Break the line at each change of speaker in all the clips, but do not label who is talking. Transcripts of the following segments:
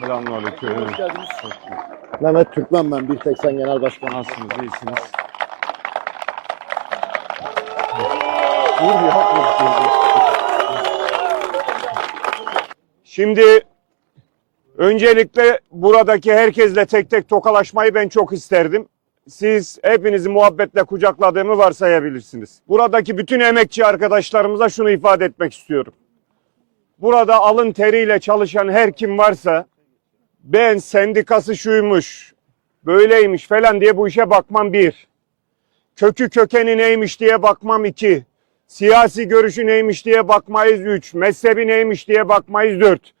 Selamünaleyküm.
Hoş geldiniz.
Mehmet Türkmen ben 180 Genel Başkanı.
Nasılsınız? İyisiniz?
Dur.
Şimdi öncelikle buradaki herkesle tek tek tokalaşmayı ben çok isterdim. Siz hepinizi muhabbetle kucakladığımı varsayabilirsiniz. Buradaki bütün emekçi arkadaşlarımıza şunu ifade etmek istiyorum. Burada alın teriyle çalışan her kim varsa ben sendikası şuymuş, böyleymiş falan diye bu işe bakmam bir. Kökü kökeni neymiş diye bakmam iki. Siyasi görüşü neymiş diye bakmayız üç. Mezhebi neymiş diye bakmayız dört.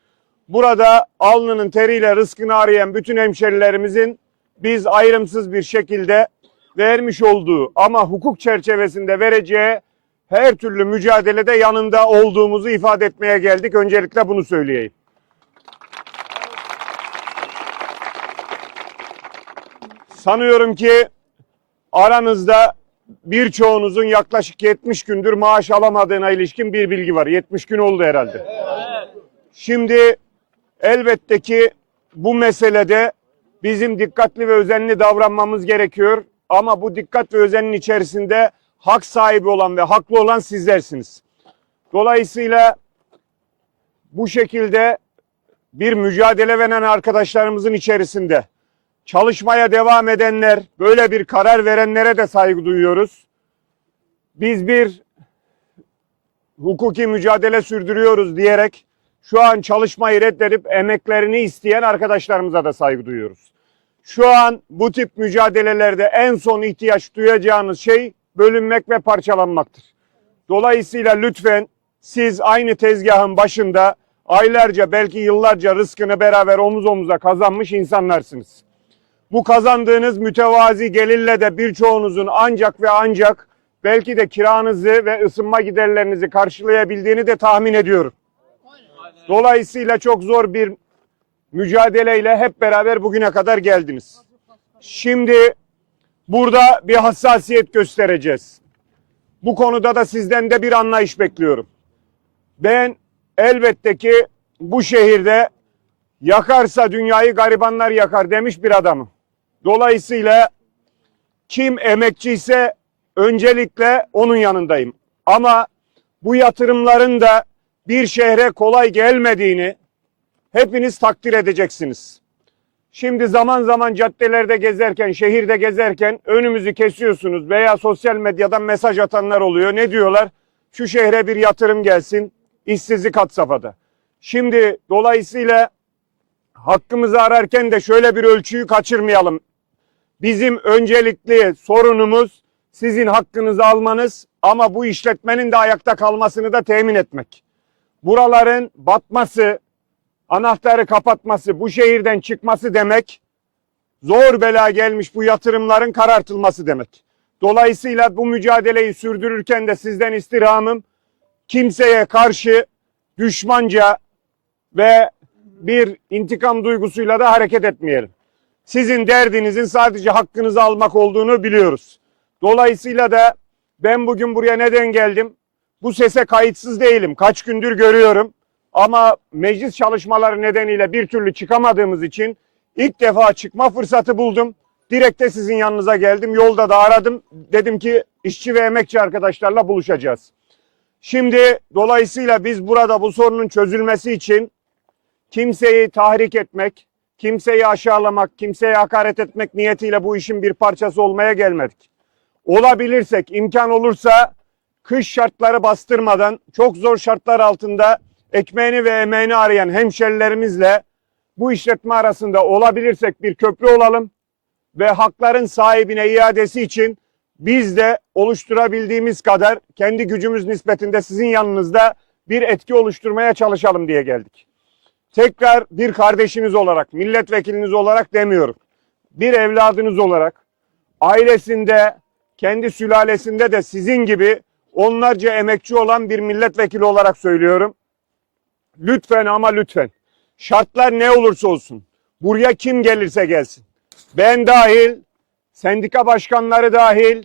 Burada alnının teriyle rızkını arayan bütün hemşerilerimizin biz ayrımsız bir şekilde vermiş olduğu ama hukuk çerçevesinde vereceği her türlü mücadelede yanında olduğumuzu ifade etmeye geldik. Öncelikle bunu söyleyeyim. Sanıyorum ki aranızda birçoğunuzun yaklaşık 70 gündür maaş alamadığına ilişkin bir bilgi var. 70 gün oldu herhalde. Şimdi elbette ki bu meselede bizim dikkatli ve özenli davranmamız gerekiyor. Ama bu dikkat ve özenin içerisinde hak sahibi olan ve haklı olan sizlersiniz. Dolayısıyla bu şekilde bir mücadele veren arkadaşlarımızın içerisinde çalışmaya devam edenler, böyle bir karar verenlere de saygı duyuyoruz. Biz bir hukuki mücadele sürdürüyoruz diyerek şu an çalışmayı reddedip emeklerini isteyen arkadaşlarımıza da saygı duyuyoruz. Şu an bu tip mücadelelerde en son ihtiyaç duyacağınız şey bölünmek ve parçalanmaktır. Dolayısıyla lütfen siz aynı tezgahın başında aylarca belki yıllarca rızkını beraber omuz omuza kazanmış insanlarsınız. Bu kazandığınız mütevazi gelirle de birçoğunuzun ancak ve ancak belki de kiranızı ve ısınma giderlerinizi karşılayabildiğini de tahmin ediyorum. Dolayısıyla çok zor bir mücadeleyle hep beraber bugüne kadar geldiniz. Şimdi burada bir hassasiyet göstereceğiz. Bu konuda da sizden de bir anlayış bekliyorum. Ben elbette ki bu şehirde yakarsa dünyayı garibanlar yakar demiş bir adamım. Dolayısıyla kim emekçiyse öncelikle onun yanındayım. Ama bu yatırımların da bir şehre kolay gelmediğini hepiniz takdir edeceksiniz. Şimdi zaman zaman caddelerde gezerken, şehirde gezerken önümüzü kesiyorsunuz veya sosyal medyadan mesaj atanlar oluyor. Ne diyorlar? Şu şehre bir yatırım gelsin, işsizlik had safhada. Şimdi dolayısıyla hakkımızı ararken de şöyle bir ölçüyü kaçırmayalım. Bizim öncelikli sorunumuz sizin hakkınızı almanız ama bu işletmenin de ayakta kalmasını da temin etmek. Buraların batması, anahtarı kapatması, bu şehirden çıkması demek zor bela gelmiş bu yatırımların karartılması demek. Dolayısıyla bu mücadeleyi sürdürürken de sizden istirhamım kimseye karşı düşmanca ve bir intikam duygusuyla da hareket etmeyelim. Sizin derdinizin sadece hakkınızı almak olduğunu biliyoruz. Dolayısıyla da ben bugün buraya neden geldim? Bu sese kayıtsız değilim. Kaç gündür görüyorum. Ama meclis çalışmaları nedeniyle bir türlü çıkamadığımız için ilk defa çıkma fırsatı buldum. Direkt de sizin yanınıza geldim. Yolda da aradım. Dedim ki işçi ve emekçi arkadaşlarla buluşacağız. Şimdi dolayısıyla biz burada bu sorunun çözülmesi için kimseyi tahrik etmek, kimseyi aşağılamak, kimseye hakaret etmek niyetiyle bu işin bir parçası olmaya gelmedik. Olabilirsek, imkan olursa kış şartları bastırmadan çok zor şartlar altında ekmeğini ve emeğini arayan hemşerilerimizle bu işletme arasında olabilirsek bir köprü olalım ve hakların sahibine iadesi için biz de oluşturabildiğimiz kadar kendi gücümüz nispetinde sizin yanınızda bir etki oluşturmaya çalışalım diye geldik. Tekrar bir kardeşiniz olarak, milletvekiliniz olarak demiyorum. Bir evladınız olarak, ailesinde, kendi sülalesinde de sizin gibi onlarca emekçi olan bir milletvekili olarak söylüyorum. Lütfen ama lütfen. Şartlar ne olursa olsun. Buraya kim gelirse gelsin. Ben dahil, sendika başkanları dahil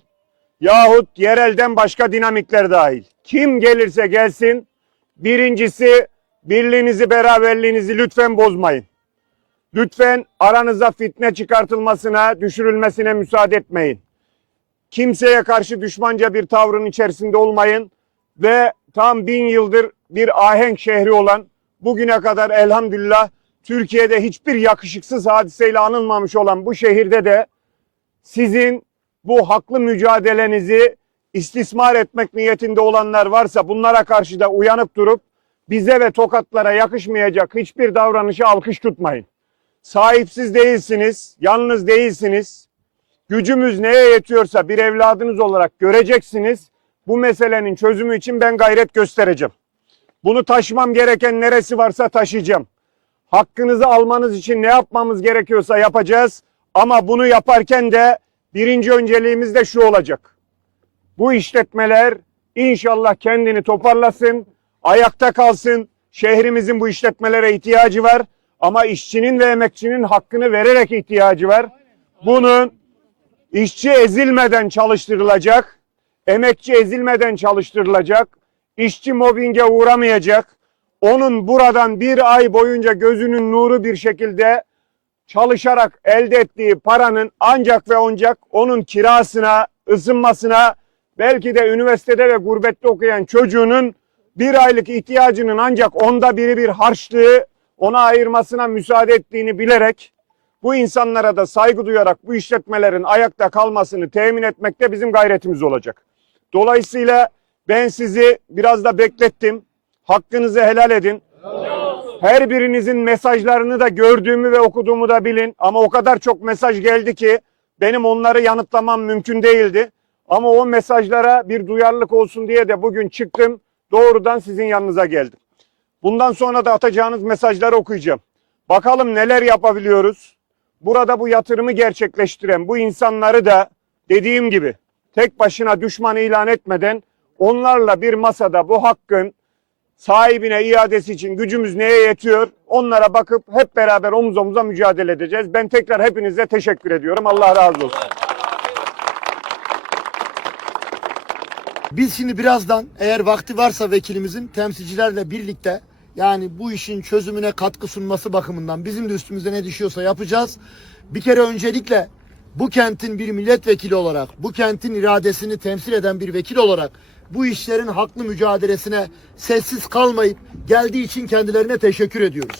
yahut yerelden başka dinamikler dahil. Kim gelirse gelsin birincisi birliğinizi, beraberliğinizi lütfen bozmayın. Lütfen aranıza fitne çıkartılmasına, düşürülmesine müsaade etmeyin. Kimseye karşı düşmanca bir tavrın içerisinde olmayın ve tam bin yıldır bir ahenk şehri olan bugüne kadar elhamdülillah Türkiye'de hiçbir yakışıksız hadiseyle anılmamış olan bu şehirde de sizin bu haklı mücadelenizi istismar etmek niyetinde olanlar varsa bunlara karşı da uyanık durup bize ve tokatlara yakışmayacak hiçbir davranışı alkış tutmayın. Sahipsiz değilsiniz, yalnız değilsiniz. Gücümüz neye yetiyorsa bir evladınız olarak göreceksiniz. Bu meselenin çözümü için ben gayret göstereceğim. Bunu taşımam gereken neresi varsa taşıyacağım. Hakkınızı almanız için ne yapmamız gerekiyorsa yapacağız. Ama bunu yaparken de birinci önceliğimiz de şu olacak. Bu işletmeler inşallah kendini toparlasın, ayakta kalsın. Şehrimizin bu işletmelere ihtiyacı var ama işçinin ve emekçinin hakkını vererek ihtiyacı var. Bunun işçi ezilmeden çalıştırılacak, emekçi ezilmeden çalıştırılacak, işçi mobbinge uğramayacak. Onun buradan bir ay boyunca gözünün nuru bir şekilde çalışarak elde ettiği paranın ancak ve ancak onun kirasına, ısınmasına, belki de üniversitede ve gurbette okuyan çocuğunun bir aylık ihtiyacının ancak onda biri bir harçlığı ona ayırmasına müsaade ettiğini bilerek bu insanlara da saygı duyarak bu işletmelerin ayakta kalmasını temin etmekte bizim gayretimiz olacak. Dolayısıyla ben sizi biraz da beklettim. Hakkınızı helal edin. Her birinizin mesajlarını da gördüğümü ve okuduğumu da bilin. Ama o kadar çok mesaj geldi ki benim onları yanıtlamam mümkün değildi. Ama o mesajlara bir duyarlılık olsun diye de bugün çıktım. Doğrudan sizin yanınıza geldim. Bundan sonra da atacağınız mesajları okuyacağım. Bakalım neler yapabiliyoruz. Burada bu yatırımı gerçekleştiren bu insanları da dediğim gibi tek başına düşman ilan etmeden onlarla bir masada bu hakkın sahibine iadesi için gücümüz neye yetiyor? Onlara bakıp hep beraber omuz omuza mücadele edeceğiz. Ben tekrar hepinize teşekkür ediyorum. Allah razı olsun.
Biz şimdi birazdan eğer vakti varsa vekilimizin temsilcilerle birlikte yani bu işin çözümüne katkı sunması bakımından bizim de üstümüze ne düşüyorsa yapacağız. Bir kere öncelikle bu kentin bir milletvekili olarak, bu kentin iradesini temsil eden bir vekil olarak bu işlerin haklı mücadelesine sessiz kalmayıp geldiği için kendilerine teşekkür ediyoruz.